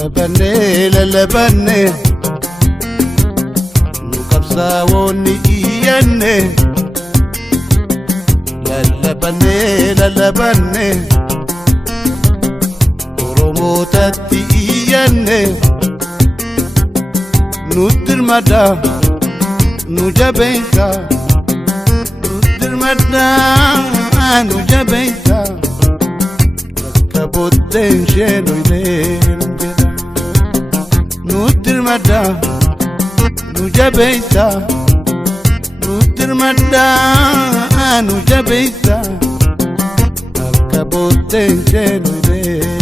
lalabanne nu qabsaa'oonni iyyanne lalabanne Oromootatti iyyanne nu dirmada nu jabeessa nu dirmada nu jabeessa akka booddeen ishee nu ileen jedha nu dirmada nu jabeessa nu dirmada nu jabeessa akka booddeen ishee nu ileen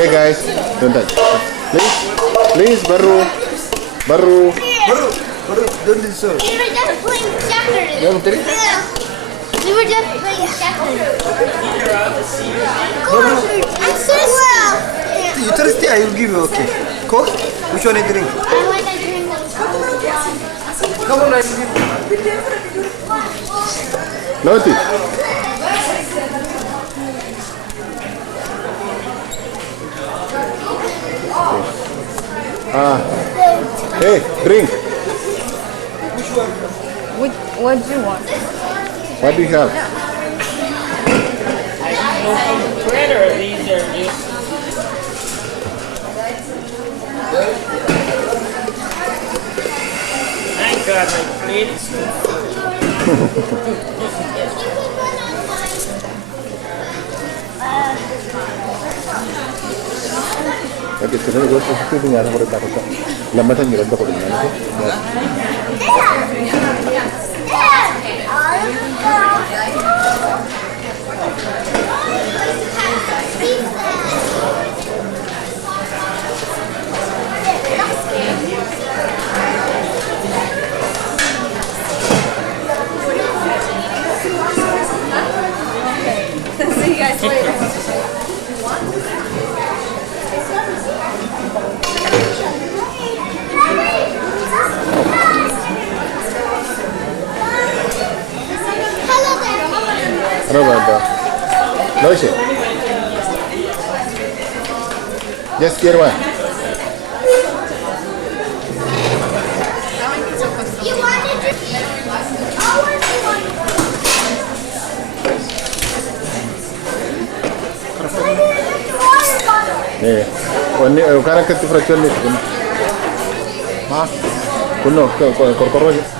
Hey guys, don't touch. Please, Baru, don't do so. We were just playing checkers. Yeah. We were just playing checkers. I'm so well. You thirsty? I will give you. Okay. Coke? Which one you drink? I want to drink. Come on, I will give you. Naughty. Hey, drink. What do you want? What do you have? Bread or these are just... Thank God my plate is full. Okay, so then go to the thing I have got a Lamatan, you're at the bottom. See you guys later. Ano ba ito? Lotion. Just get one. You want to drink? Eh, ini karena ketifracción nih. Hah? Kuno, korkoro aja.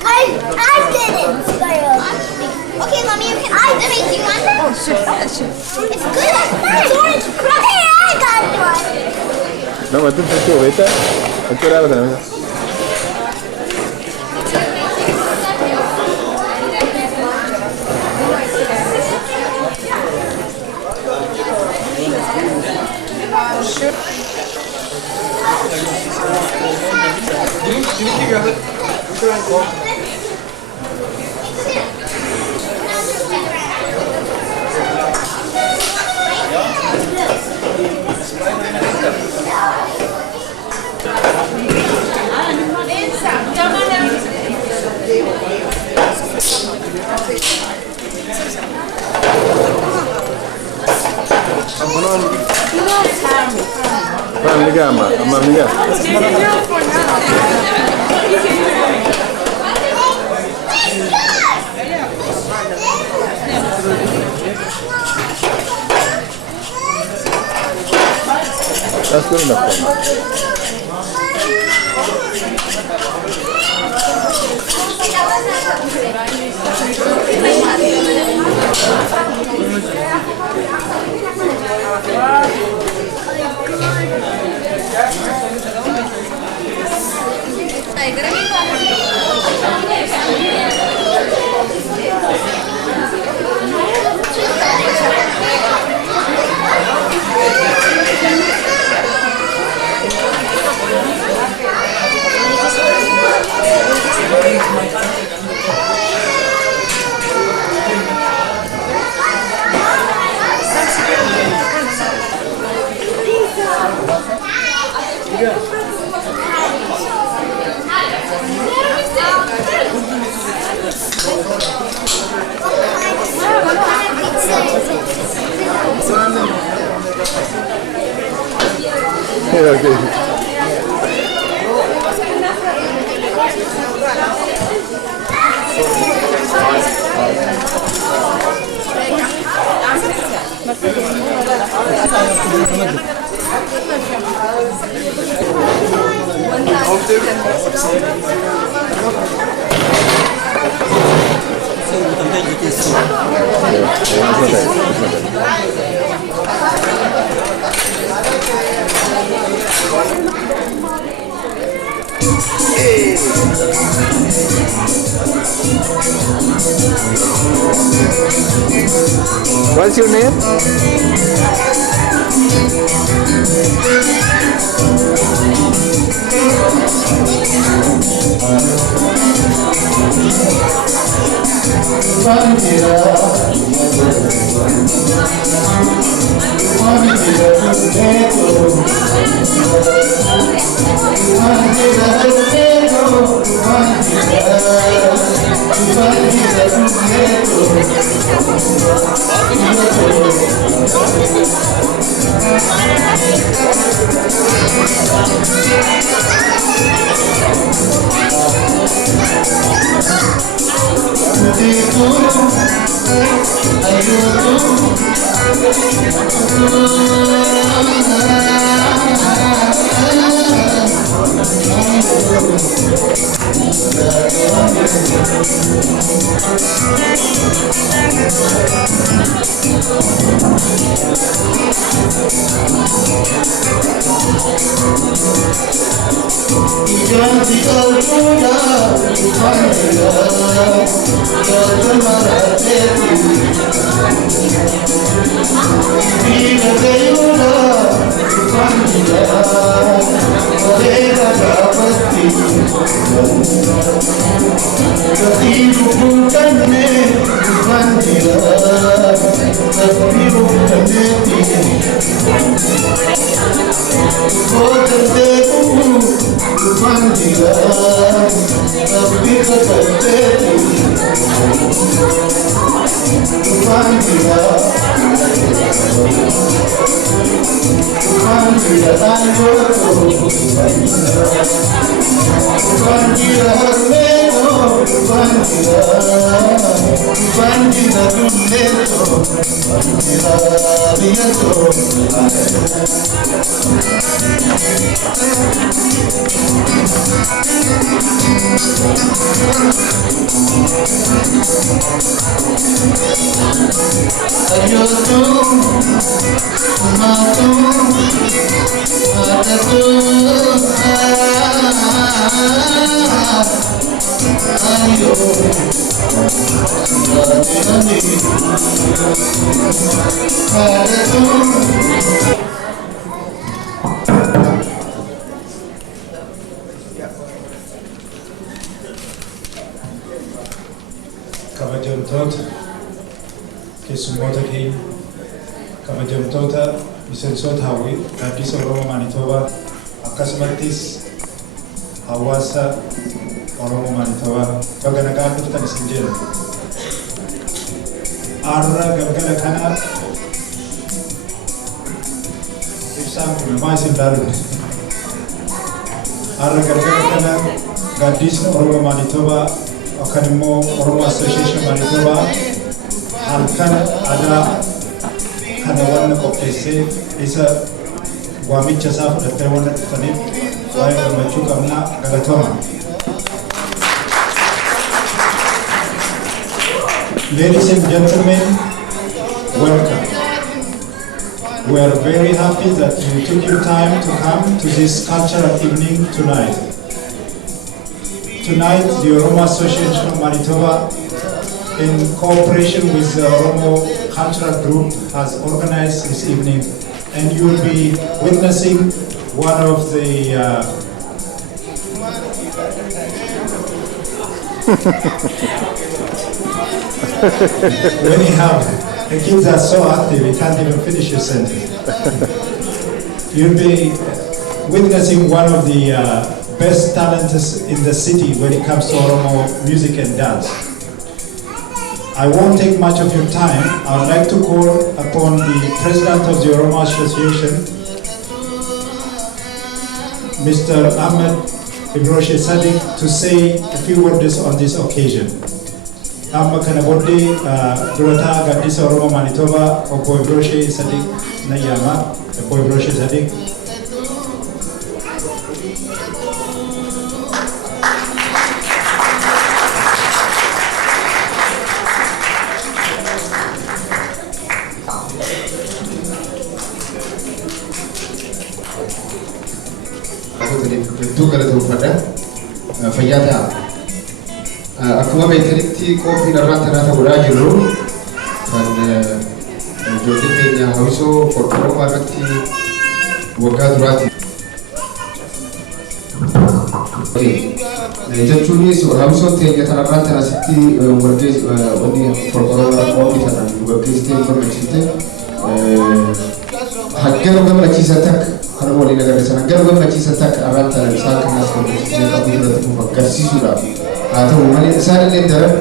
I No, ma tu sei vete? A che ora la That's good enough for me. What's your name? Ayuh tu, matu, mataku kabajamtoota keessummoota keenya kabajamtoota miseensota hawwii gaaddisa Oromoo Maanitoobaa akkasumattis hawaasa Oromoo Maanitoobaa baga nagaan dhuftan isin jenna. Arra galgala kana ibsaan kun maa isin laaluudha. Arra galgala kana gaaddisni Oromoo Maanitoobaa yookaan immoo Oromo Association Manitoba halkan aadaa kana waan qopheessee isa waamicha isaa fudhattee waan dhuftaniif waa'ee gammachuu qabnaa galatooma. Ladies and gentlemen, welcome. We are very happy that you took your time to come to this cultural evening tonight. Tonight, the Oromo Association of Manitoba, in cooperation with the Oromo Cultural Group, has organized this evening, and you will be witnessing one of the anyhow, the kids are so active, you can't even finish your sentence. You'll be witnessing one of the best talents in the city when it comes to Oromo music and dance. I won't take much of your time. I would like to call upon the President of the Oromo Association, Mr. Ahmed Ibroshe Sadiq, to say a few words on this occasion. Amma kana bodde durata gaddisa Oromo Manitoba Obbo Ibroshe Sadiq Nayama, Obbo Ibroshe Sadiq. Fayyada akkuma beekanitti qophiin irratti nyaata godhaa jirru kan ijoollee keenya hawwisoo Folklorama irratti waggaa duraati. Jechuunis hawwisoon keenya kanarratti asitti wanni Folklorama qophii tanaan gaggeessitee informaatiivte haggaruu gammachiisa takka kan waliin agarsiisan haggaruu gammachiisa takka irratti isaan kanas gammachiisee qabu irratti agarsiisuudhaaf haa ta'u malee isaan illee daran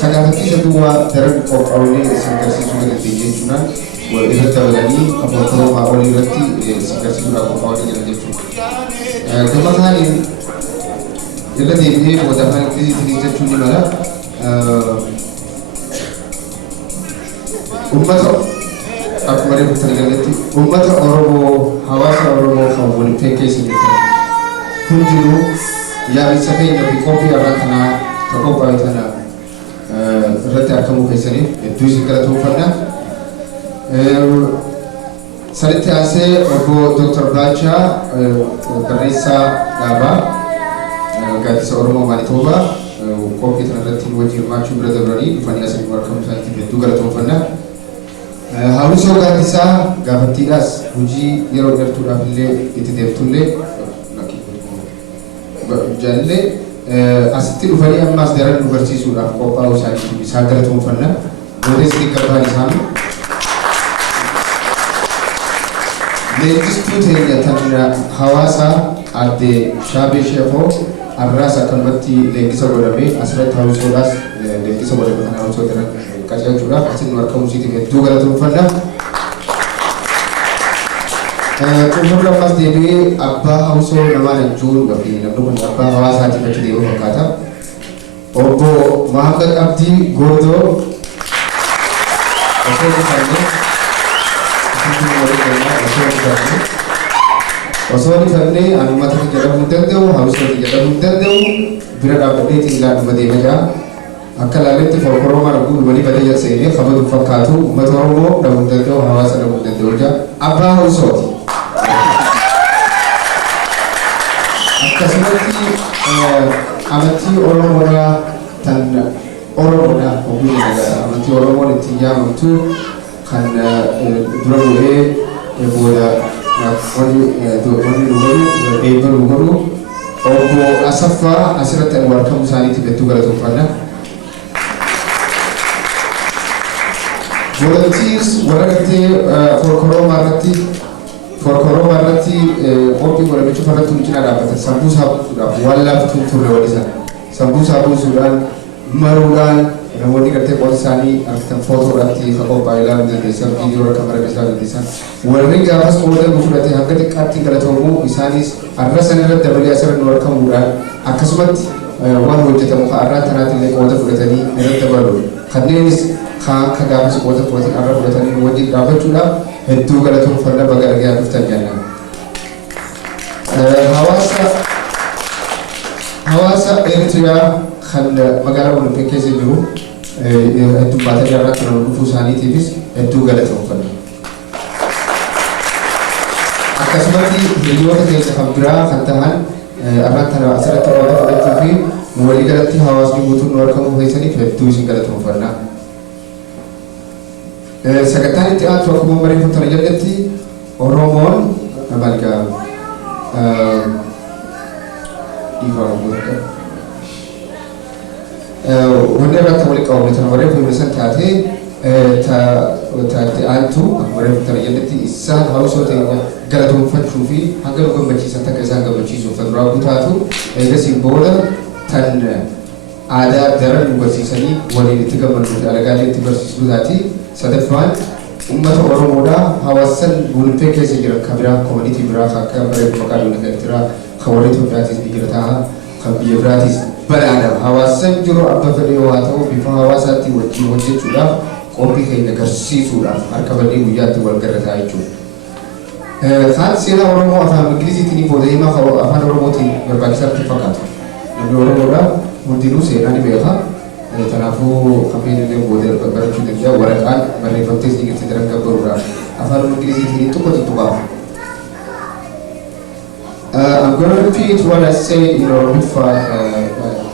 fagaatatti duwwaa daran qophaa'ulee isin agarsiisuu dandeenye jechuudhaan irratti dabalanii Folklorama olii irratti isin agarsiisuudhaaf qophaa'ulee jiran jechuudha. Gama kaaniin irra deebi'ee boodafaan itti jechuun ni mala ummata akkuma reeffatanii galatti ummata Oromoo hawaasa Oromoo kan Winnipeg keessa jirtan hundinuu yaadisa keenya fi qophii irraa kanaa tokko baay'ee tana irratti argamuu keessaniif hedduu isin galatoomfanna. Sanitti aansee obbo Dr. Baalchaa barreessaa dhaabaa gaaddisa Oromoo Maanitoobaa qophii tana irratti wajjin hirmaachuu bira dabranii dhufanii asirratti argamu isaaniitiif hedduu galatoomfanna. Hawwisoo gaaddisaa gaafattiidhaas hojii yeroo dheertuudhaaf illee itti deemtullee jaallee asitti dhufanii ammaas daran nu barsiisuudhaaf qophaa'uu isaaniitiif isaan galatoomfanna. Boodessi gabbaan isaanii leenjistuu teenya tan hawaasa adde Shaabee Sheekoo arraas akkanumatti leenjisa godhamee asirratti hawwisoodhaas leenjisa godhame kana hawwisoo daran qacachuudhaaf asin argamu isiitiif hedduu galatoomfanna. Qulqulluu ammas deebi'ee abbaa hawwisoo namaa leenjuun yookiin namni kun abbaa hawaasaatiif achi deemu fakkaata. Obbo Mahammad Abdii Gootoo osoo dhufannee ani uummata jedhamuu hin danda'u hawwisoo jedhamuu hin danda'u bira dhaabbateetiin ilaalluma deema jira. Akka laalletti Folklorama arguun walii badee seenee kabaju fakkaatu uummata Oromoo dhabuu hin danda'u hawaasa dhabuu hin danda'u jira. Abbaa hawwisooti. Akkasumatti amantii Oromoodhaa tan Oromoodhaa oguun nagaadha. Amantii Oromoon ittiin yaamamtu kan dura bu'ee booda wanni dhugamu eebba dhugamu obbo Asaffaa asirratti argamu isaaniitiif hedduu galatoomfanna. Volunteers warra gartee Folklorama irratti qophii godhamicha irratti cina dhaabbatan sammuu saabuudhaaf waan laaftuun turre walisan sammuu saabuusuudhaan maruudhaan namoonni gartee qoota isaanii argitan footoodhaatti qophaa'ee ilaaluu dandeessan viidiyoo akka mara isaa dandeessan warri gaafas qooda nu fudhate hanga xiqqaatti galatoomuu isaanis arra sana irratti dabalee asirra nu argamuudhaan akkasumatti waan hojjetamu ka'arraa tanaatti illee qooda fudhatanii irratti dabalu kanneenis ka gaafas qooda fudhatan arra fudhatanii nu wajjin dhaabbachuudhaaf hedduu galatoomfanna baga argaa dhuftan jenna. Hawaasa Eritiriyaa kan magaalaa Winnipeg keessa jiru hedduu baatanii irratti nama dhufuu isaaniitiifis hedduu galatoomfanna. Akkasumatti hiriyoota keessa kan biraa kan ta'an irratti asirratti qooda fudhachuu fi nu walii galatti hawaasni guutuun nu argamu keessaniif hedduu isin galatoomfanna. Sagantaan itti aantu akkuma bareeffamtoota jalatti Oromoon malka wanni irratti walii qabamne tana bareeffamne san taatee itti aantu akkuma bareeffamtoota jalatti isaan hawwaasota galatoomfachuu fi hanga nu gammachiisan takka isaan gammachiisuuf kan duraa gutaatu eegasiin booda tan aadaa daran nu barsiisanii waliin itti gammaduu fi alagaalee itti barsiisuu taati. Sadaffaan uummata Oromoodhaa hawaasan Winnipeg keessa jiran kan biraa koominiitii biraa akka bareedu maqaa duuna kan Eertiraa kan warra Itoophiyaatis ni jira ta'a kan biyya biraatis badhaadha. Hawaasan jiru abba fedhee waa ta'u bifa hawaasaatti wajjin hojjechuudhaaf qophii keenya agarsiisuudhaaf harka badii guyyaatti wal gargaara jechuudha. Kaan seenaa Oromoo afaan Ingiliziitiin booda himaa afaan Oromootiin barbaachisaatti fakkaatu. Namni Oromoodhaa hundinuu seenaa ni beeka. Tanaafuu kampeen illee booda barachuu danda'a waraqaan barreeffamtee isin itti dargaggoodhaaf afaan Ingiliziitiin tokko ba'a. I'm going to repeat what I said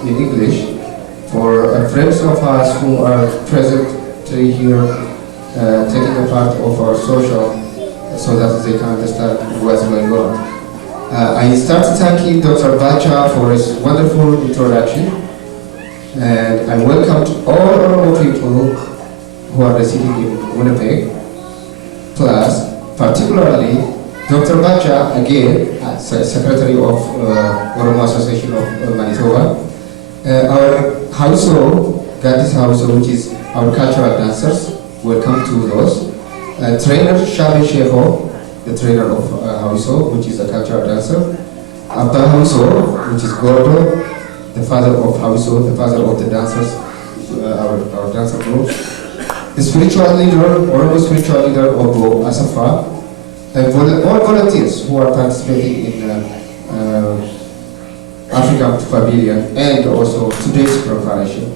in English for friends of us who are present here taking a part of our social so that they can understand what's going on. I start thanking Dr. Bacha for his wonderful introduction. And I welcome all Oromo people who are residing in Winnipeg, plus particularly Dr. Bacha, again, as Secretary of Oromo Association of Manitoba, our household, Gaddis household, which is our cultural dancers, welcome to those. Trainer Shabi Sheho, the trainer of household, which is a cultural dancer. Abba household, which is Gordo, the father of household, the father of the dancers, our dancer group. The spiritual leader, Oromo spiritual leader, Obo Asafa, and all volunteers who are participating in African Pavilion and also today's preparation.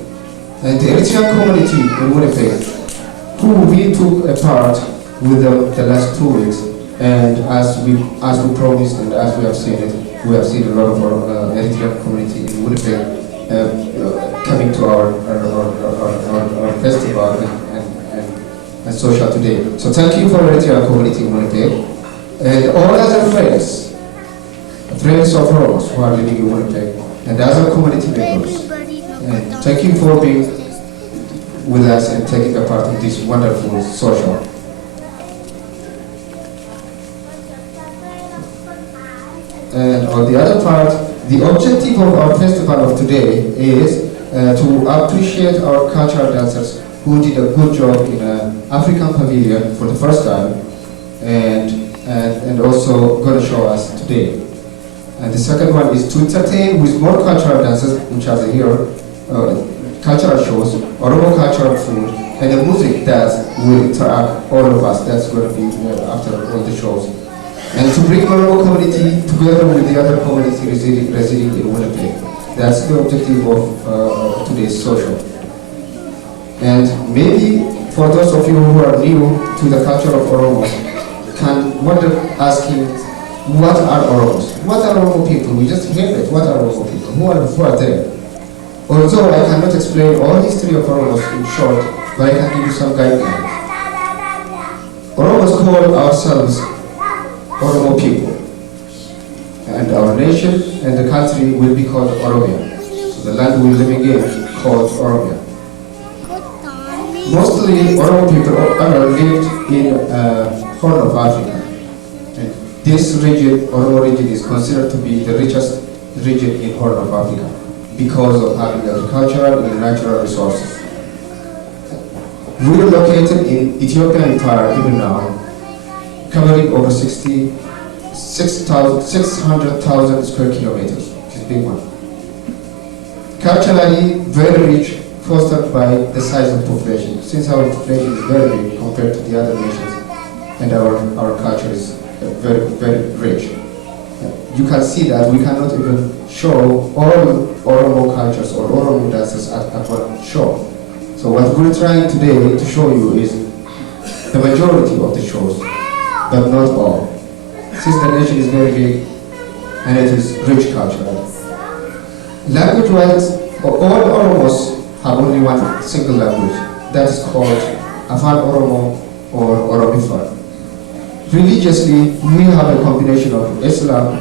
And the Eritrean community in Winnipeg, who we took a part with the last 2 weeks, and as we promised and as we have seen it, we have seen a lot of our Eritrean community in Winnipeg coming to our festival and social today. So thank you for Eritrean community in Winnipeg and all other friends of Oromos who are living in Winnipeg and other community members. And thank you for being with us and taking a part of this wonderful social. And on the other part, the objective of our festival of today is to appreciate our cultural dancers who did a good job in an African pavilion for the first time and also going to show us today. And the second one is to entertain with more cultural dancers, which are here, cultural shows, Oromo cultural food, and the music that will interact all of us. That's going to be after all the shows. And to bring Oromo community together with the other community residing in Winnipeg. That's the objective of today's social. And maybe for those of you who are new to the culture of Oromo, can wonder asking what are Oromos? What are Oromo people? We just hear it. What are Oromo people? Who are they? Although I cannot explain all history of Oromos in short, but I can give you some guidelines. Oromos call ourselves Oromo people, and our nation and the country will be called Oromia. So the land we're living in called Oromia. Mostly Oromo people are lived in Horn of Africa. And this region, Oromo region, is considered to be the richest region in Horn of Africa because of having agricultural and natural resources. We are located in Ethiopia Empire even now, covering over 600,000 square kilometers, which is a big one. Culturally, very rich, fostered by the size of population. Since our population is very big compared to the other nations, and our culture is very, very rich. You can see that we cannot even show all Oromo cultures or Oromo dances at one show. So what we're trying today to show you is the majority of the shows, but not all. Since the nation is very big and it is rich culturally. Language-wise, all Oromos have only one single language, that is called Afan Oromo or Oromifan. Religiously, we have a combination of Islam,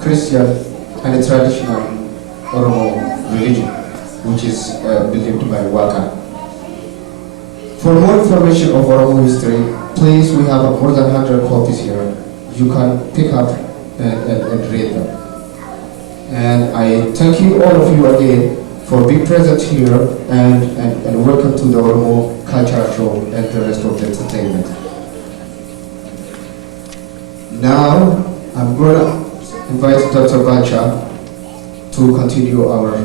Christian, and a traditional Oromo religion, which is believed by Waka. For more information of Oromo history, please, we have more than 100 copies here. You can pick up and read them. And I thank you, all of you again, for being present here and welcome to the Oromo Cultural Show and the rest of the entertainment. Now, I'm going to invite Dr. Bacha to continue our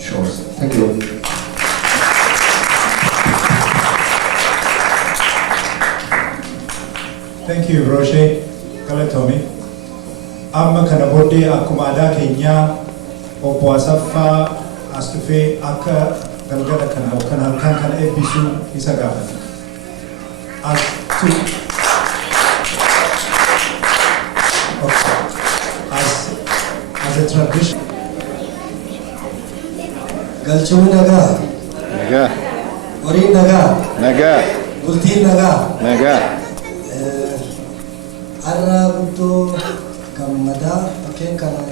shows. Thank you. Thank you, Roger Kalatomi. Amma kana bode akkuma aadaa keenya obbo Asaffaa as dhufee akka galgala kana yookaan halkan kana eebbisuu isa gaafata. As a tradition. Galchuu nagaa. Nagaa. Horii nagaa. Nagaa. Bultiin nagaa. Nagaa. Har'a guddoo gammadaa bakkeen kanaa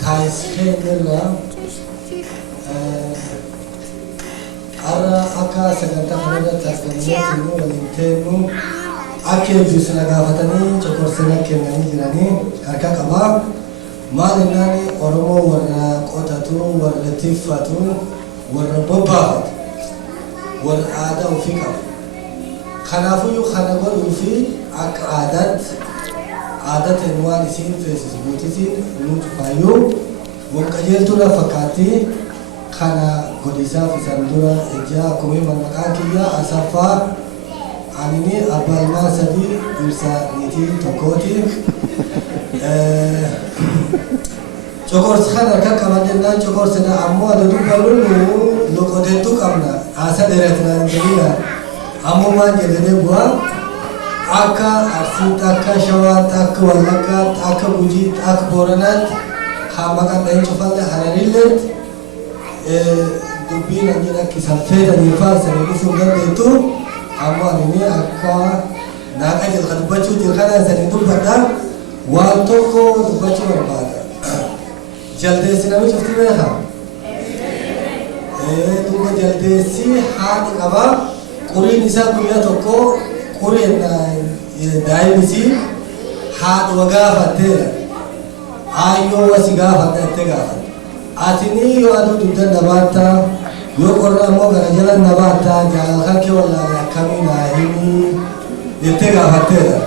taayisee irraa har'a akka sagantaa kanarratti argamneetu waliin teennu akka eebbisna gaafatanii cokorsina kennanii jiranii harka qabaa. Maal jennaan Oromoo warra qotatu, warra tiffatu, warra bobbaafatu, warra aadaa ofii qabu. Kanaafiyyuu kana godhuu fi akka aadateen waan isiin feesisu guutisiin nuti faayyuu wanqajeeltuu lafa fakkaatti kana godhisaaf isaan dura ejaa akkuma maqaan kiyyaa Asaffaa anini abbaa ilmaa sadii dhirsa niitii tokkooti. Cokorsa kana harka qabadennaan cokorsina ammoo adda dubbannu loqoteettuu qabna haasa dheeratinaan jedhina ammoo maal jedhanii bu'aa akka Arsiitti, akka Shawaatti, akka Wallaggaatti, akka Gujiitti, akka Booranaatti hamma qanda'in cufalle Hararilleetti dubbiin an jedha akka isaan feetanii faarsanii dhufuu dandeettu ammoo anini akka naaqa jalqa dubbachuu jirkana isanii dubbadha waan tokko dubbachuu barbaada. Jaldeessi namichi ufti beeka? Duuba jaldeessi haati qaba. Quriin isaa guyyaa tokko quriin daa'imisi haadhuma gaafatteedha. Aayyoo wasi gaafatte gaafate. Atini yoo aduu dugdan nabaatta yoo qorra ammoo gara jala nabaatta jaalala kee wallaale akkamii naa himi jettee gaafatteedha.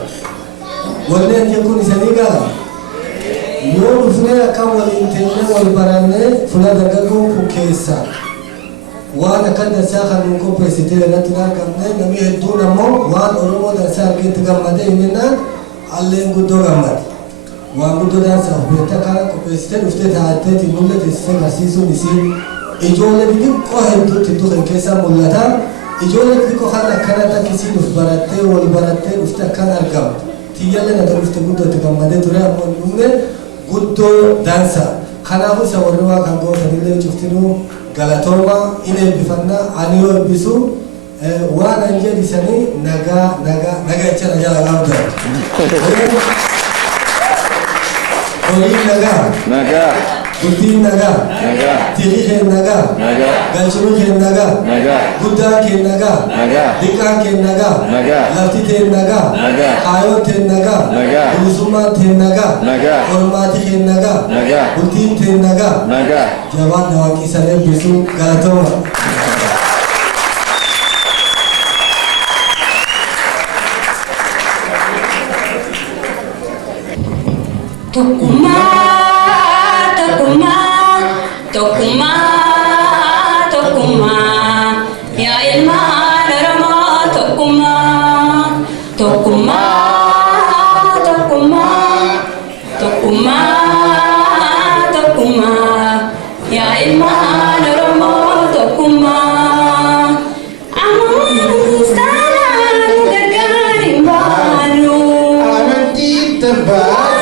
Wanni an jechuun isanii gaala. Yoo dhufnee akka waliin teenyee wal barannee fuula dargaggoon kun keessa waan akka dansaa kan nu qopheessitee irratti hin argamne namni hedduun ammoo waan Oromoo dansaa argeetti gammadee hin jennaan alleen guddoo gammade. Waan guddoo dansaa beektaa kana qopheessitee dhuftee taa'atteetti mul'ate isee agarsiisuun isii ijoollee xixiqqoo hedduutti tuqan keessaa mul'ata. Ijoollee xixiqqoo kan akkanatti akkasiin of barattee wal barattee dhuftee akkan argamtu. kiyyaalee na ta'uuf guddootti gammadee ture ammoo dhumne guddoo dansa. Kanaafuu isa warri waa kan gootanillee cuftinuu galatooma in eebbifannaa ani yoo eebbisu waan an jedhisanii nagaa jecha na jala gaafatan. Horiin nagaa. Bultiin nagaa. Tirii keen nagaa. Galchumii keen nagaa. Guddaan keen nagaa. Diqqaan keen nagaa. Lafti teen nagaa. Kaayoon teen nagaa. Bilisummaan teen nagaa. Hormaati keen nagaa. Bultiin teen nagaa. Jabaan na waaqisaan eebbisu galatooma. Tokuma ya ilmaan Oromoo Tokuma ya ilmaan Oromoo Tokuma amantaan gargaarin baanu amantiin tabbaa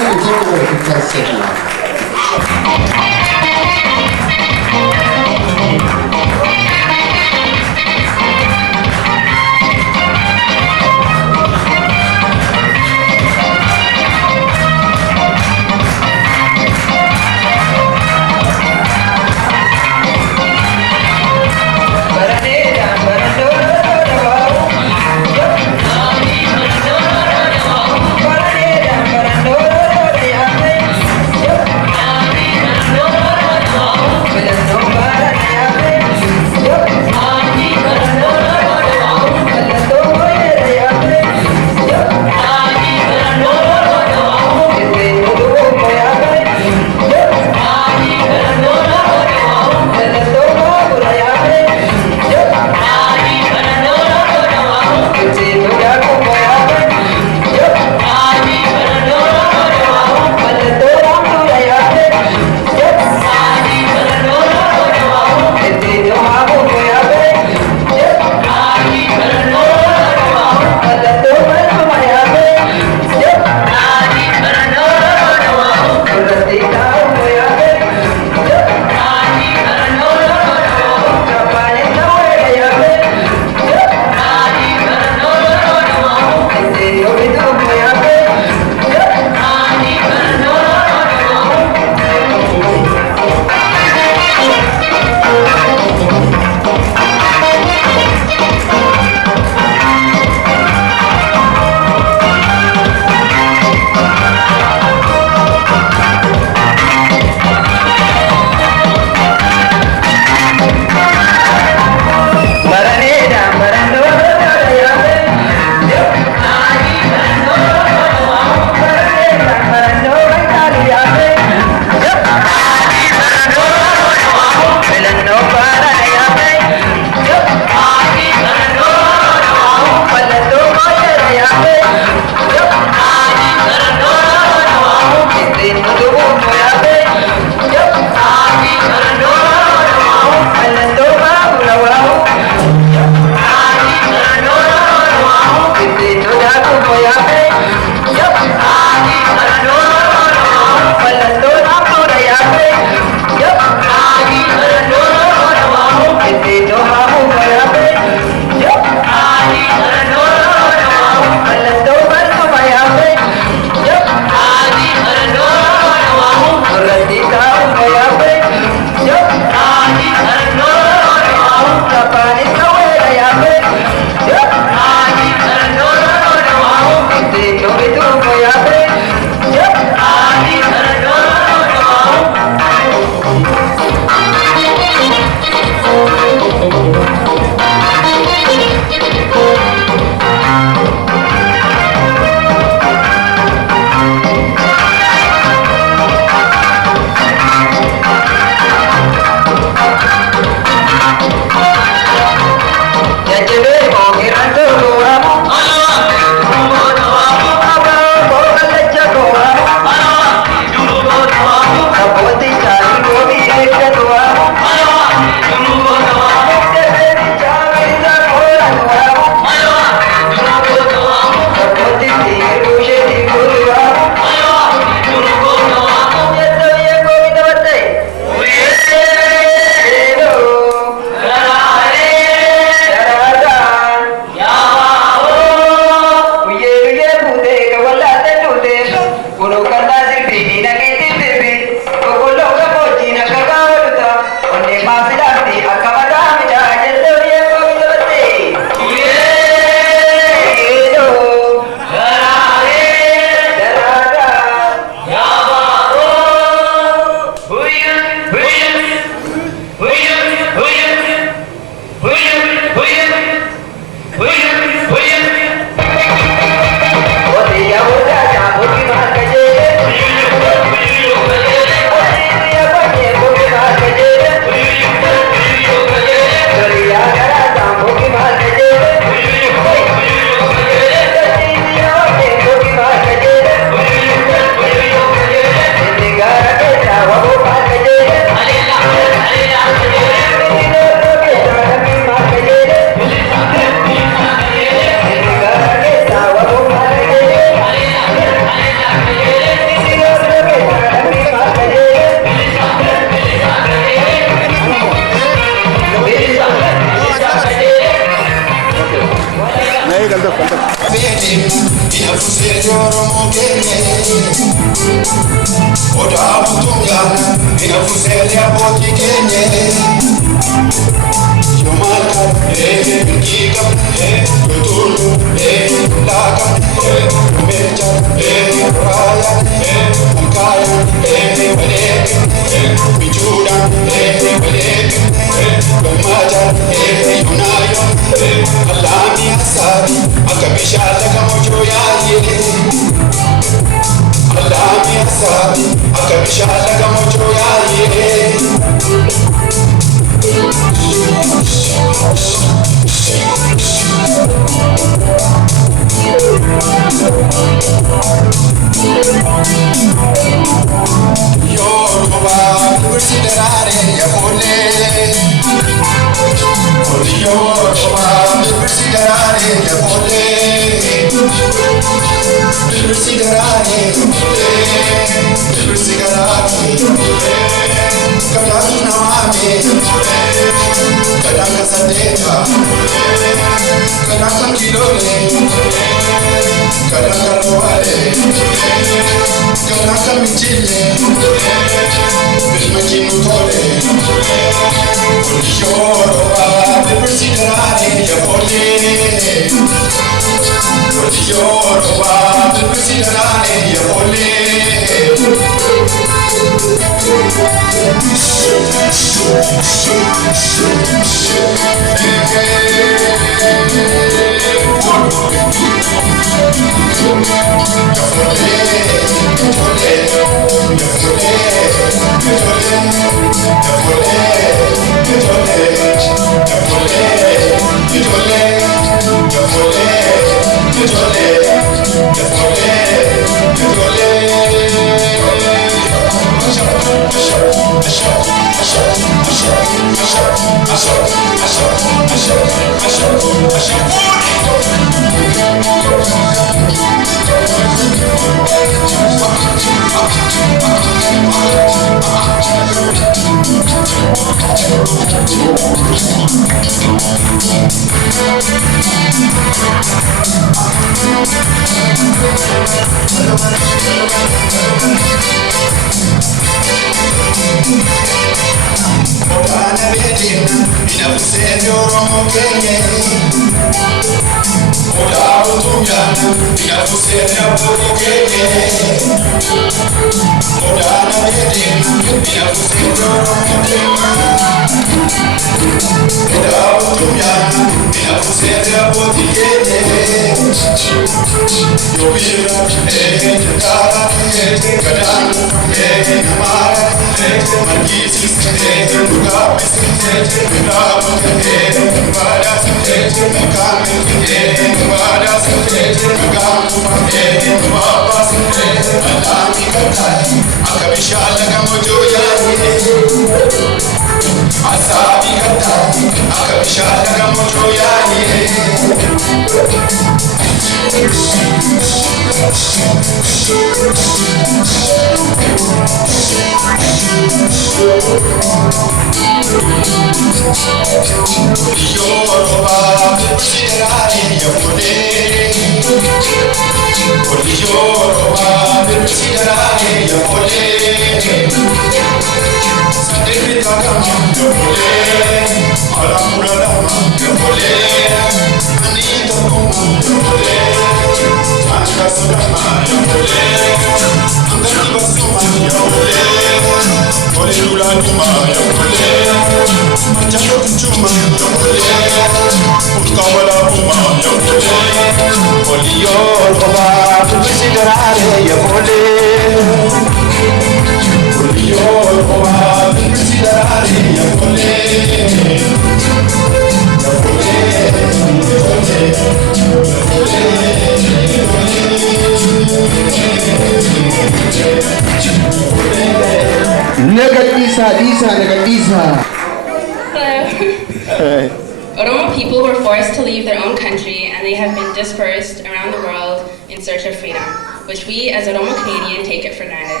Oromo people were forced to leave their own country, and they have been dispersed around the world in search of freedom, which we as Oromo Canadian take it for granted.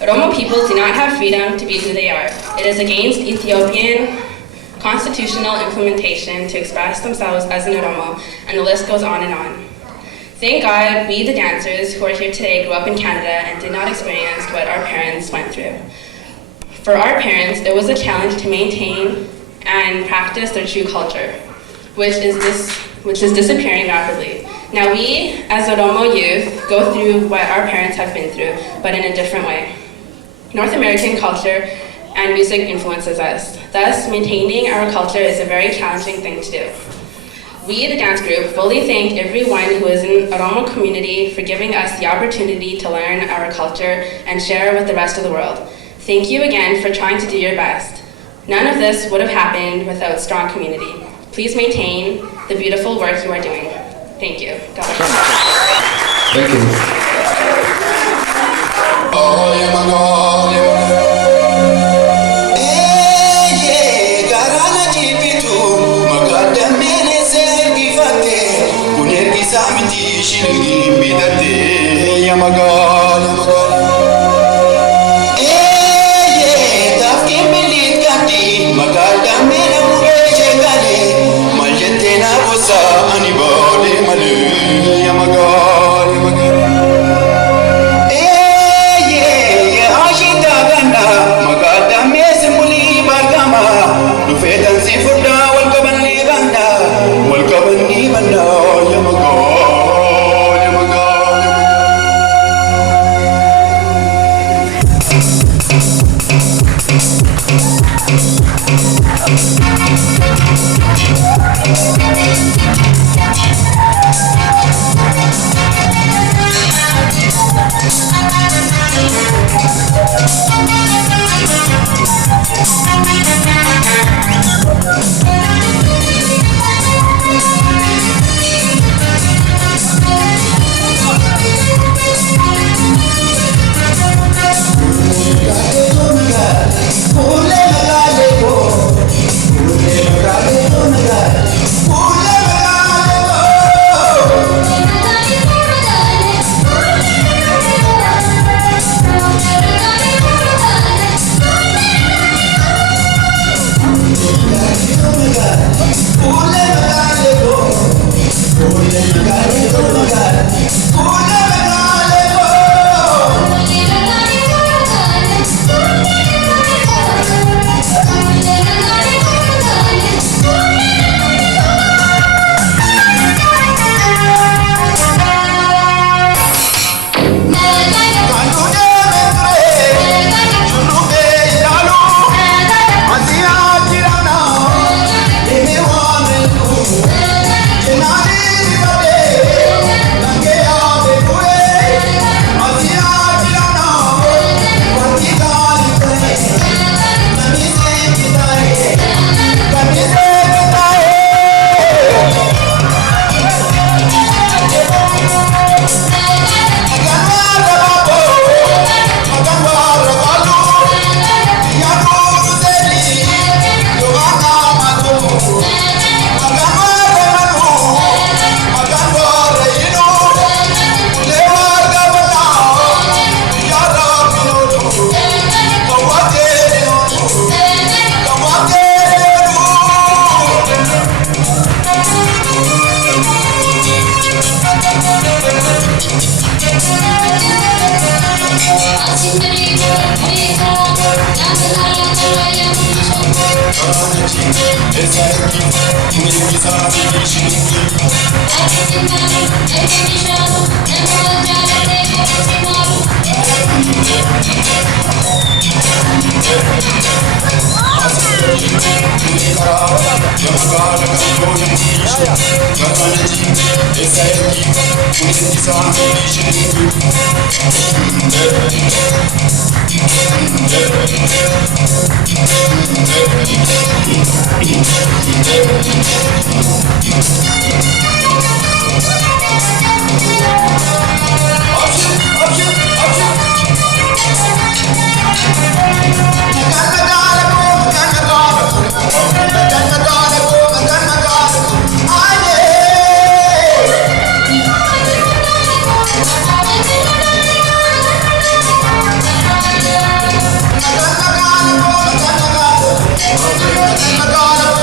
Oromo people do not have freedom to be who they are. It is against Ethiopian constitutional implementation to express themselves as an Oromo, and the list goes on and on. Thank God we, the dancers who are here today, grew up in Canada and did not experience what our parents went through. For our parents, it was a challenge to maintain and practice their true culture, which is disappearing rapidly. Now we, as Oromo youth, go through what our parents have been through, but in a different way. North American culture and music influences us. Thus, maintaining our culture is a very challenging thing to do. We, the dance group, fully thank everyone who is in Oromo community for giving us the opportunity to learn our culture and share with the rest of the world. Thank you again for trying to do your best. None of this would have happened without strong community. Please maintain the beautiful work you are doing. Thank you. God bless. Thank you. I'm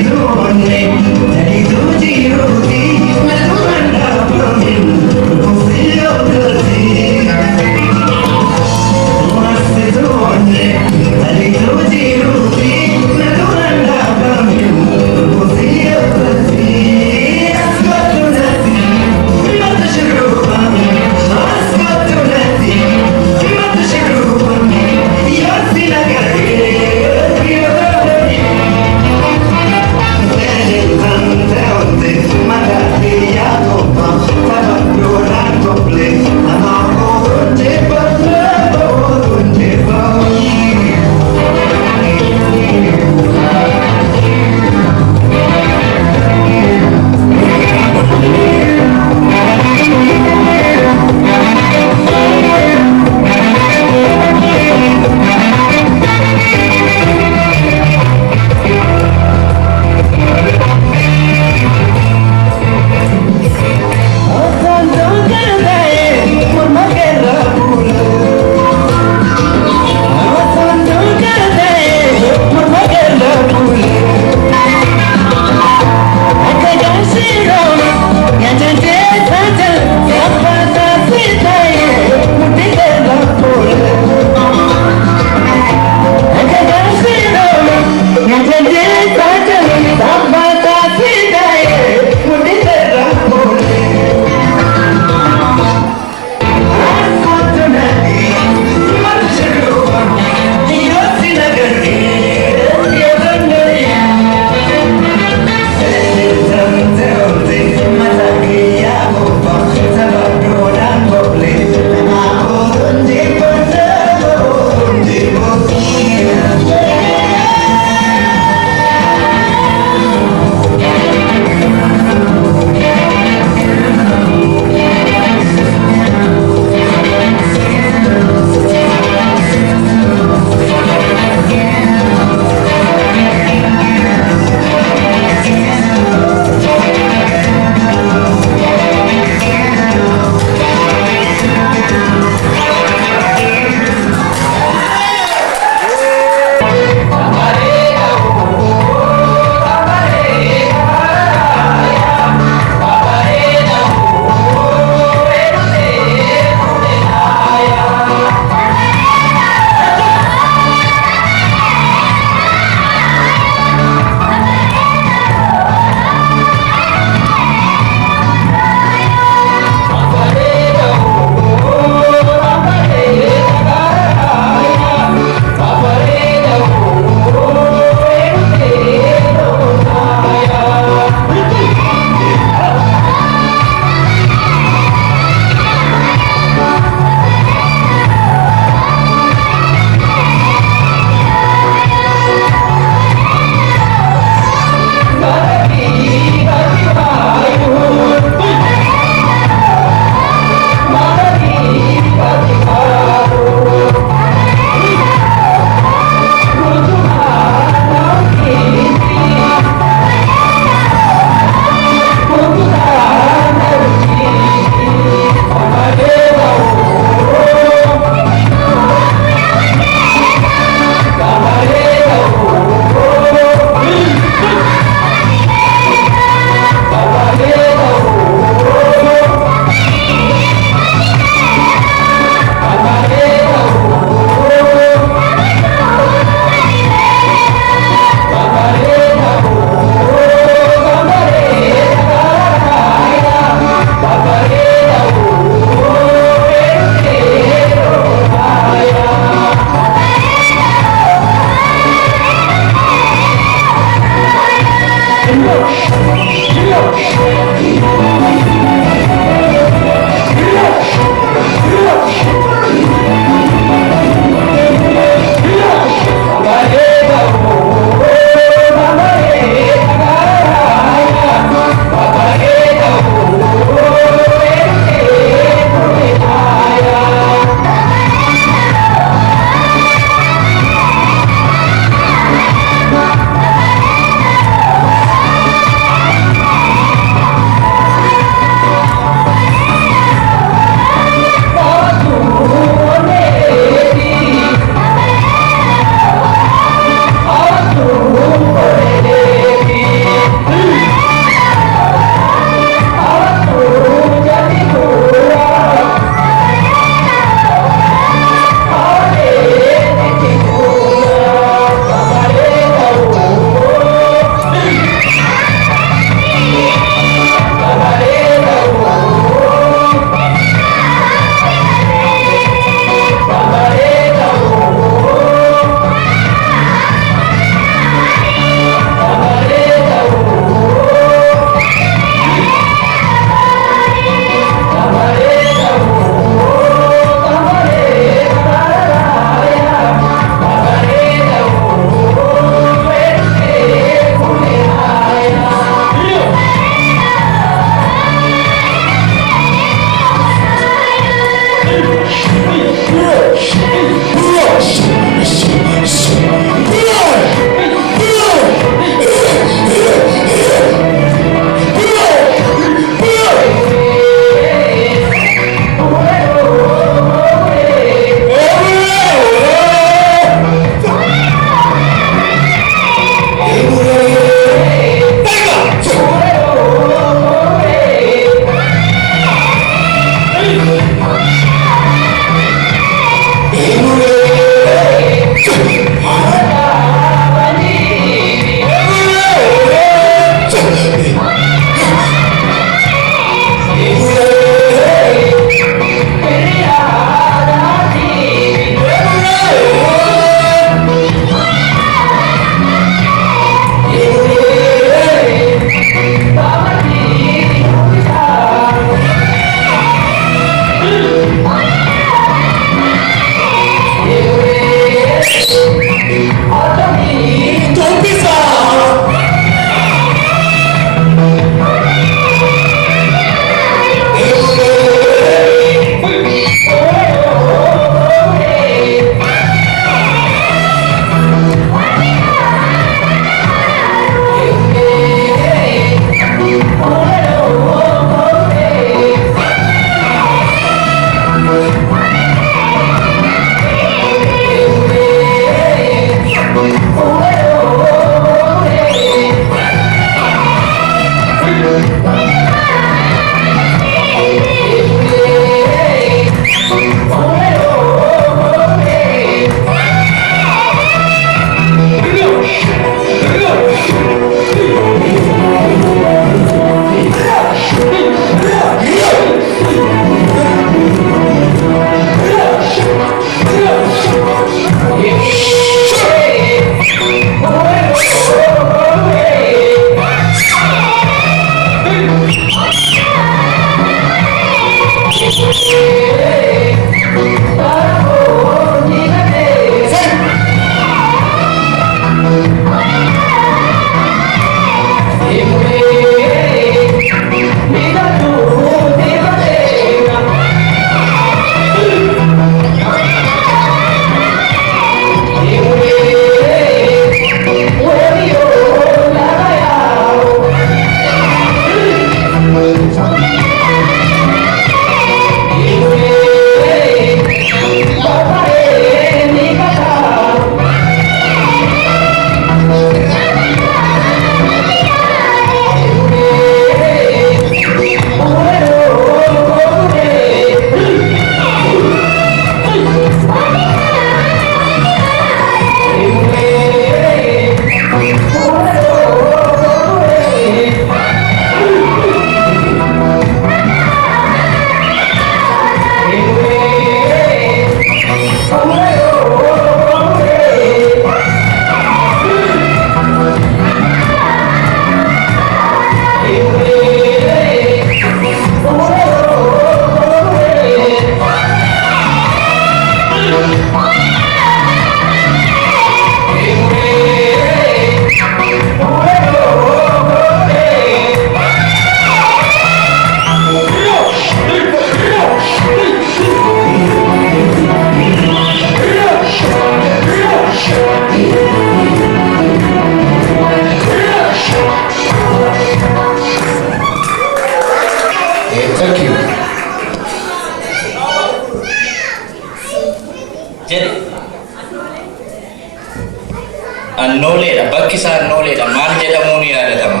Annoleedha bakki isaa annoleedha maal jedhamuun yaadatama?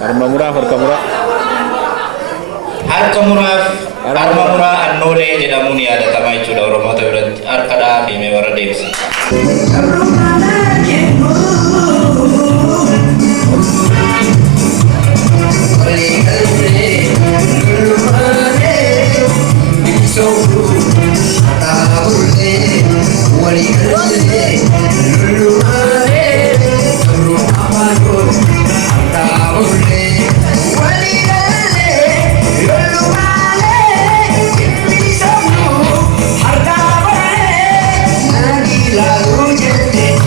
Harma muraa harka muraa. Harka muraaf harma muraa annolee jedhamuun yaadatama jechuudha Oromoota biratti harkadhaa fi mee warra deebisa. La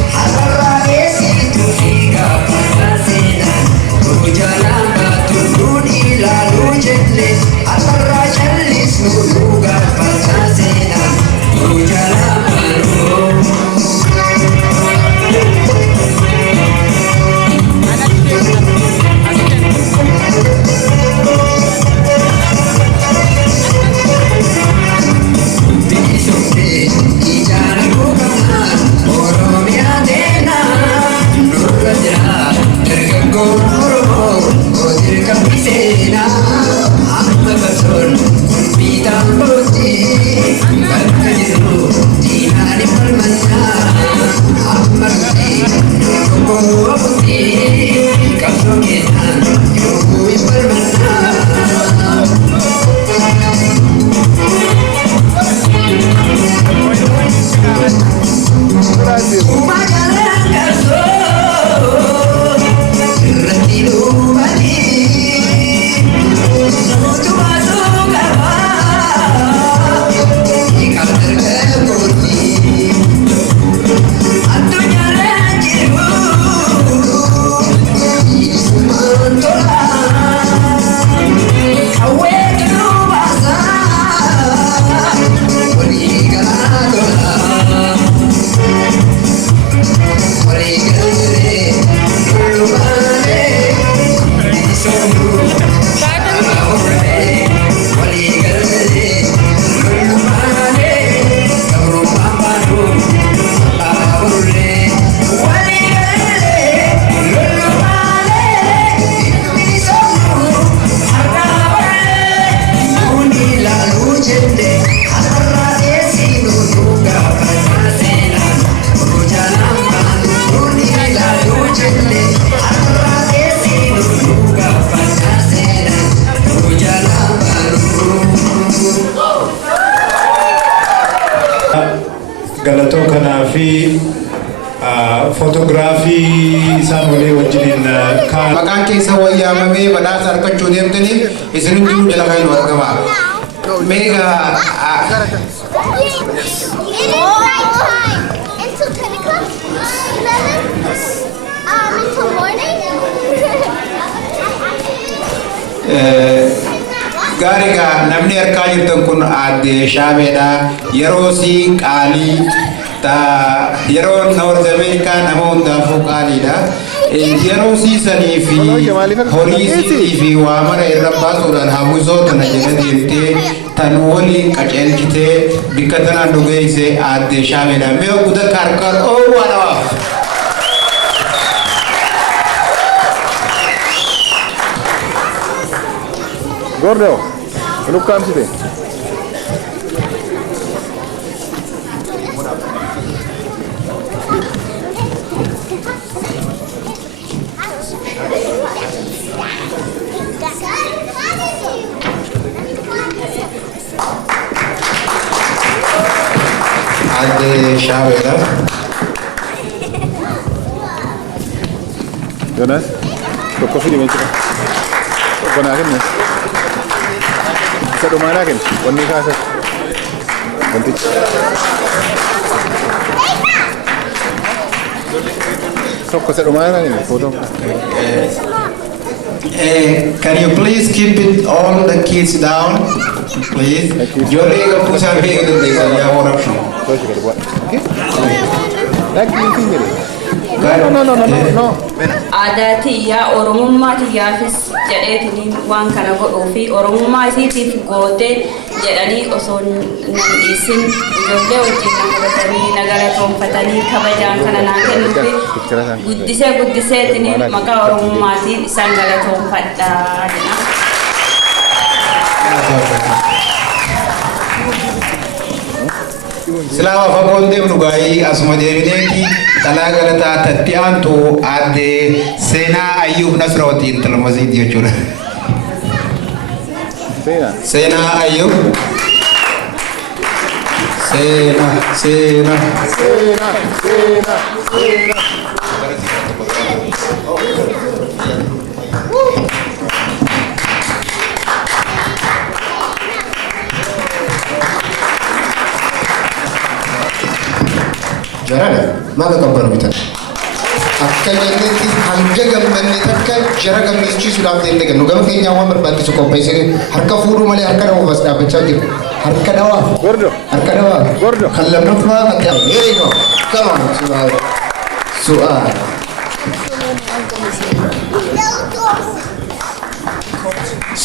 galatoo kanaa fi fotograafii isaan walii wajjiniin kaan. Maqaan keessa wayyaamamee badhaasa argachuu deemtanii isin hundinuu dalagaa hin argamaa. Meegaa until morning. gaarigaa namni harkaa jirtan kun aadde Shaabeedha. Yeroo si qaalii yeroo North America nama hundaafuu qaaliidha. Yeroo siisanii fi horii siitii fi waa mara irra baasuudhaan hawwisoo tana jala deemtee tan waliin qaceelchitee bikka tanaan dhugeesse aadde Shaabeedha. Mee guutaa harkaan oowwaadhaaf. Gordo, look come today. Aadde Shaabeedha. Jonas, tokko fidi meechira. Tokko naa kenne. Isa dhumaa naa kenne. Wanni kaasa. Wantichi. Tokko isa dhumaa naa kenne. Foto. Can you please keep it all the kids down, please? Jolie ka pusa big the day ya ora phu. No. Aadaatiyyaa oromummaatiyyaafis jedheetiniin waan kana godhuu fi oromummaa isiitiif gootee jedhanii osoo nan dhiisin ijoollee wajjin na qabatanii na galatoonfatanii kabajaan kana naa kennuu fi guddiseetiniin maqaa oromummaatiin isaan galatoonfadhaa jedha. Silaawa fagoon deemnu gaa'ii asuma deebineeti dhalaa galataa tatti aantu aadde Seenaa Ayyuub Nasrootiin talmasiiti jechuudha. Seenaa Ayyuub. Seenaa. Jarana, maal qabban bitan? Akka jennetti hanga gammanne takka jara gammachiisuudhaaf deemnee gannu gama keenyaa waan barbaachisu qopheessine harka fuudhuu malee harka dhawaaf as dhaabbachaa jiru. Harka dhawaaf. Harka dhawaaf. Kan lammaffaa akka here you go. Come on, Su'aal.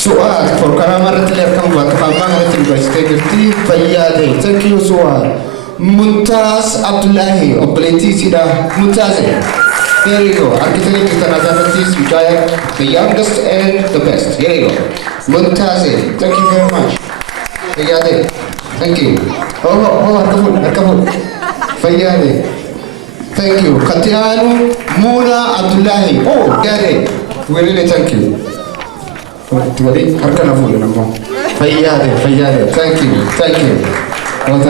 Su'aal Folklorama irratti argamu bakka Faamaa irratti dubartee jirti fayyaade. Thank you Su'aal. Mumtaz Abdullahi obboleettii isiidha. Mumtaz. There you go. Architect Kitanazanatis, the youngest and the best. Here you go. Mumtaz. Thank you very much. Fayyade. Thank you. Arkabul. Fayyade. Thank you. Katianu Muna Abdullahi. Oh, Gade. We really thank you. Fayyade. Thank you. Thank you. Thank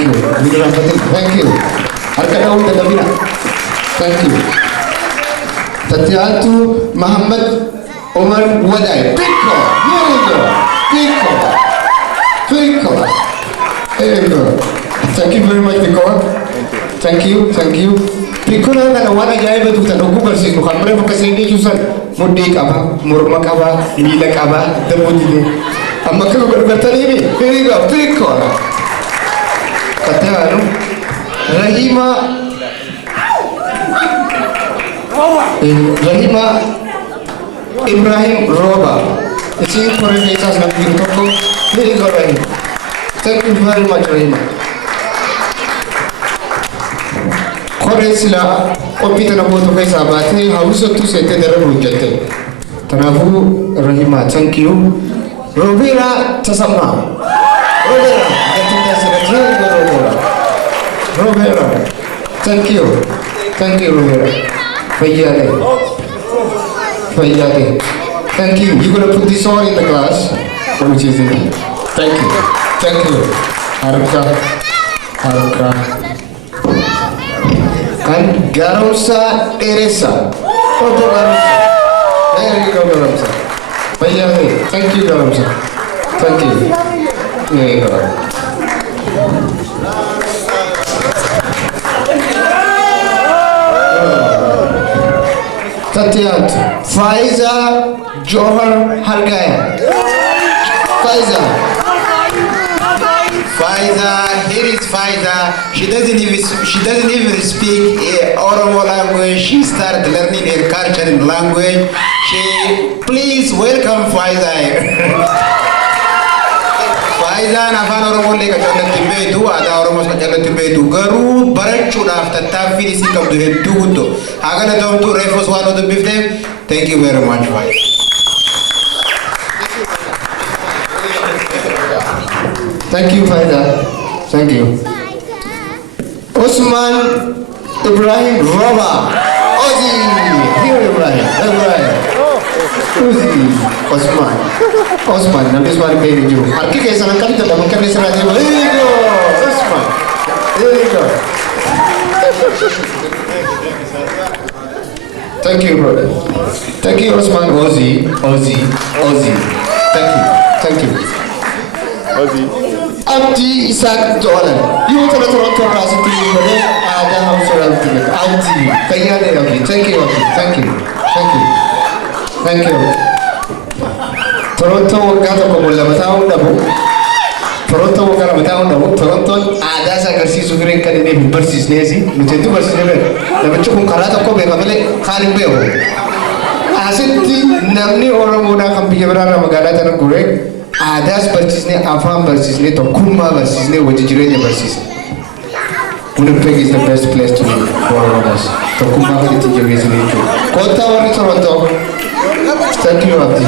you. Thank you. Thank you. Tatiatu Muhammad Omar Wadai. Pico. Here you go. Pico. There you go. Thank you very much, Pico. Thank you. Pico na one ajaib tu tak doku bersih. Bukan mereka kasih dia susah. Mudik apa, murmak apa, milak apa, terbunyi ni. Amma kalau berkata ini, here you go. Pico. Katakan Rahima Ibrahim Roba. Isi korang kita nak bikin toko. Here you go Rahim. Thank you very much Rahima. Korang sila kopi tanah buat pakai sahabat ni harus tu sete darah berujat. Tanafu Rahima, thank you. Robira Tasama. Robira, Romero, thank you, Romero. Fayyade. Thank you. You're gonna put this on in the class, which is in. Thank you. Arabka. harka kan garamsa eresa opo garamsa there you go garamsa bhaiya thank you garamsa thank you there you go Tatyat Faiza Johar Hargaya Faiza, here is Faiza. She doesn't even speak Oromo language. She started learning her culture and language. Please welcome Faiza. Faiza nafan Oromo le kachala timbedu, ada Oromo kachala timbedu. Garu barachu after tafiri sikam tu hentu kuto. Agana tom tu refos one of the biftem. Thank you very much, Faiza. Thank you, Faida. Thank you. Osman Ibrahim Roba. Ozzy. Here, Ibrahim. Ozzy. Osman. Now this one baby you. Arki kaisa na kali tada makan ni sera jiwa. There you go. Osman. There you go. Thank you, brother. Thank you, Osman. Ozzy. Thank you. Ozzy. Auntie Isaac Dolan. You want to Toronto Rasa to you, but ada house around to me. Auntie, thank you. Toronto wakata ko mulla mataon dabo. Toronto ada sa kasi sugren kan ni bersis nesi. Mutentu bersis ne. Dapat cukup karata ko be kamele khalim be ho. Asinti namni Oromo na kampi berana magala tan gurek. Adas bersisne, afam bersisne, tokuma bersisne, wajijirenya bersisne. Winnipeg is the best place to live for all of us. Tokuma kiti jirisne itu. Kota wari Toronto. Thank you, Abdi.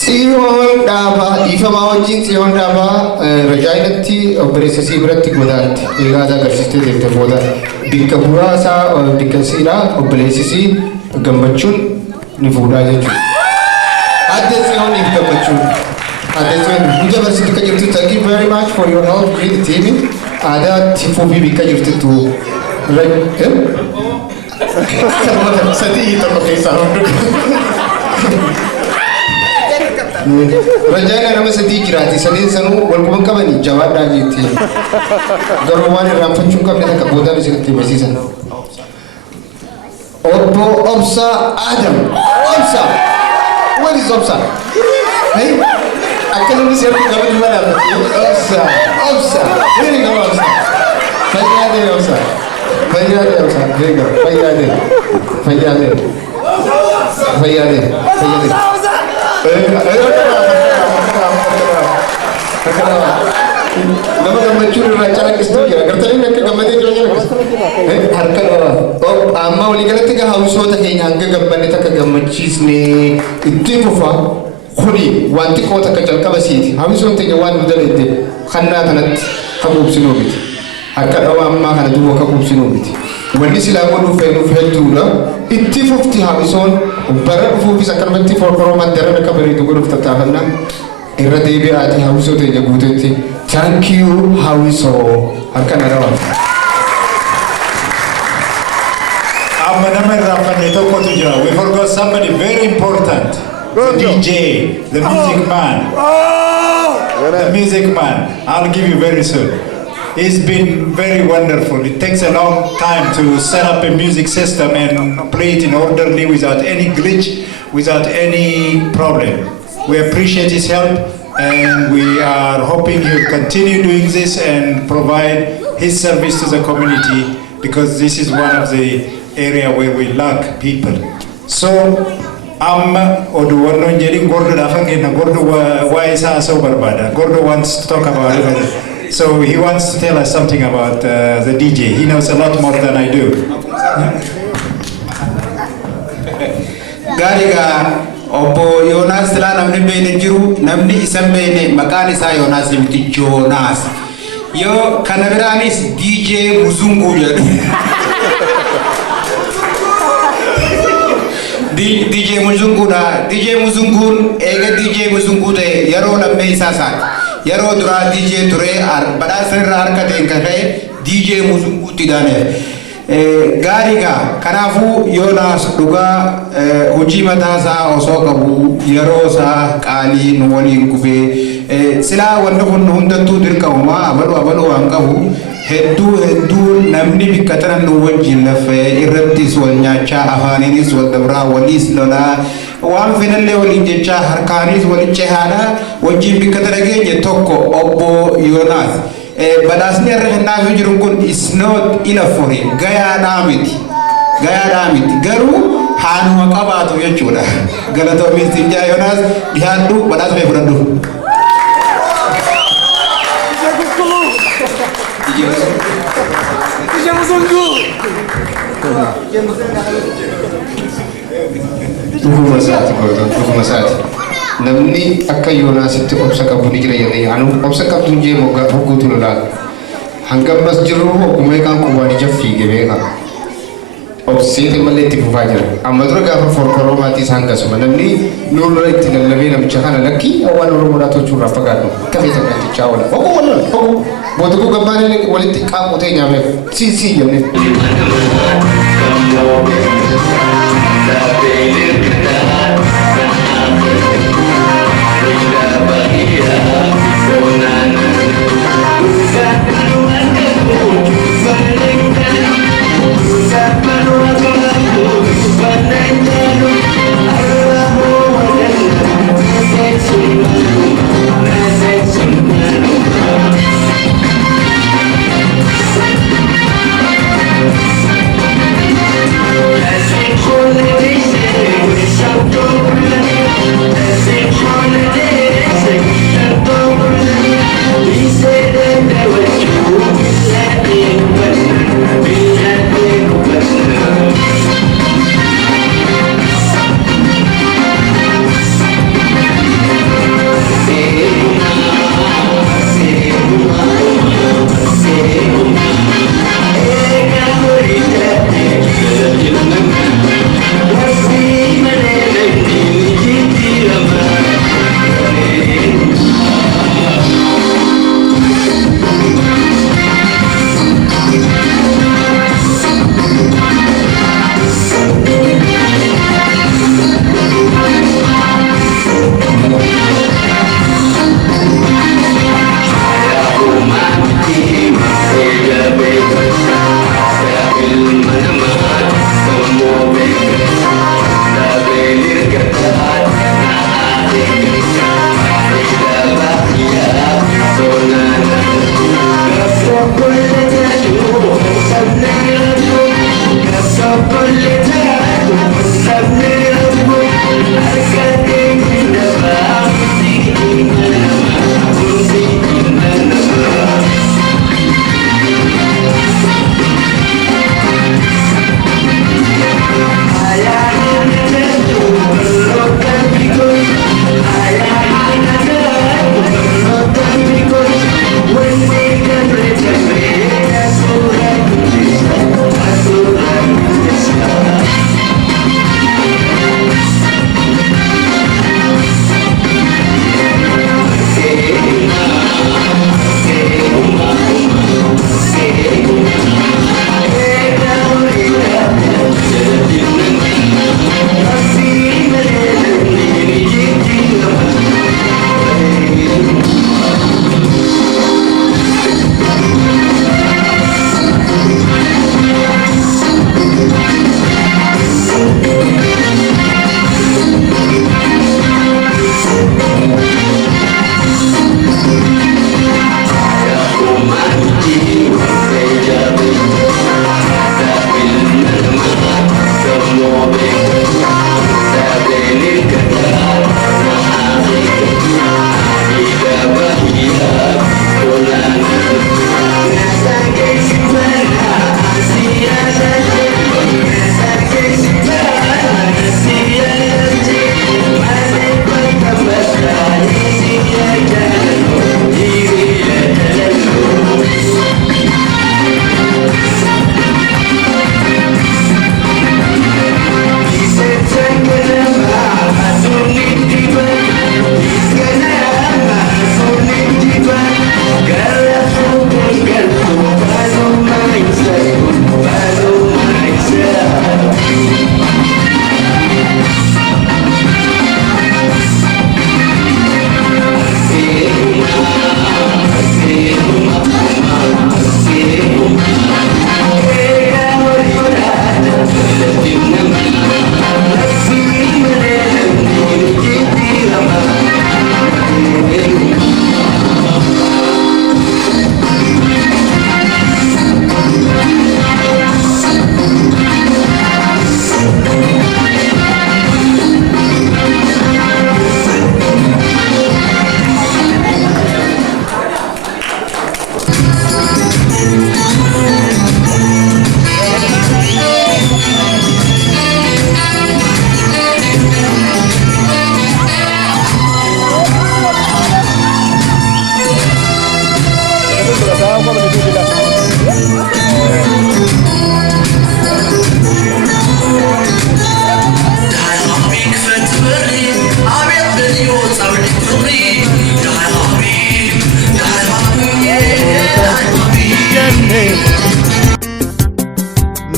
Sihon daba, ifa mawajin sihon daba, rajainati operasi berarti godati. Ega bersisne dekte boda. Bika burasa, bika sira, operasi gambachun. Ni fuda jechu. Ade se on if gambachun. Ade se muja bersih ka jirtu. Thank you very much for your help with the team. Ada tifu bi ka jirtu tu. Right? Sadi itu pakai sarung. Rajana nama sadi kirati. Sadi sanu walkuman ka bani jawab dah jiti. Garwani rampan chungkap ni tak boda ni sekali masih sana. Opo Obsa Adam. Obsa. What is Obsa? Hey? Akan ni siapa kamu di mana? Obsa. Very good Obsa. Fayade Obsa. Very good. Fayade. Nama mencuri rancana kestujuan. Kerana mereka gambar itu harkan orang. Oh, amma wali kalau tiga haus hotak yang angka gambar itu gambar cheese ni itu apa? Kuri, wanti kota kecil kabasi. Haus hotak yang wan muda itu, khana kanat kabub sinobit. Harkan orang amma kanat dua kabub sinobit. Wali silamu nu faham itu 50 haus hon. Barat bisa kerana Folklorama darah kabel itu guru tetap na. Era devi ati haus hotak yang gude itu. Thank you, Hawiso. Harkan ada orang. We forgot somebody very important. The DJ, the music man. The music man. I'll give you very soon. It's been very wonderful. It takes a long time to set up a music system and play it in orderly without any glitch, without any problem. We appreciate his help. And we are hoping he'll continue doing this and provide his service to the community because this is one of the area where we lack people. So, Gordo wants to talk about it. So he wants to tell us something about the DJ. He knows a lot more than I do. Gariga. Opo Yonas la namni bene jiru namni isam bene makani sa Yonas limiti Jonas yo kanabiranis DJ Muzungu ya DJ Muzunguudha. DJ Muzunguun eega DJ Muzunguu ta'e yeroo lammee isaa isaati. Yeroo duraa DJ ture badhaasa irraa harkateen kan ka'e DJ Muzunguutti daanee. Gaariigaa kanaafuu Yoonaas dhugaa hojii mataa isaa osoo qabu yeroo isaa qaalii nu waliin gubee silaa wanta kun hundattuu dirqamumaa abaluu waan qabu hedduu namni bikka tana nu wajjin lafee irrattis wal nyaachaa afaaniinis wal dabraa waliis lolaa waan fedhallee waliin jechaa harkaanis waliin cehaadhaa wajjin bikka tana geenye tokko obbo Yoonaas. Badhaasni irra kennaafii jiru kun is not enough for him. Gayaadhaa miti. Garuu haanuma qabaatu jechuudha. Galatoomiinsi ijaa Yoonaas dhiyaadhu badhaasa mee fudhadhu. Dhuguma isaati. Namni akka Yoonaasitti obsa qabu ni jira jedhee anu obsa qabduun jee moggaa fagguutu lolaal hangammas jiru ogguma eegaan qubaan ija fiige beeka obseete malee itti fufaa jira amma dura gaafa folkloroomaatti isaan gasuma namni lolora itti lallabee namicha kana lakkii waan oromoodhaa tolchuurraa fagaadhu kafee taphaatichaa oola ogu mootukuu gabbaan walitti qaamotee nyaameef sii jennee.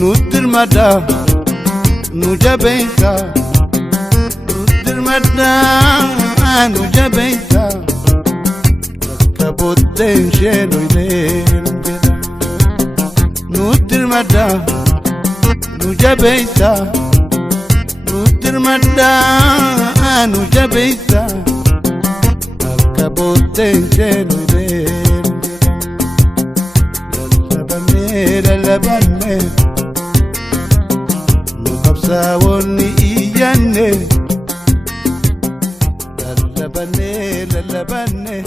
Nutirmada nujabeita Nutirmada nujabeita Kaboten shelo ilel Nutirmada nujabeita Nutirmada nujabeita Kaboten shelo ilel Lalabane Sawoni iyane lalabane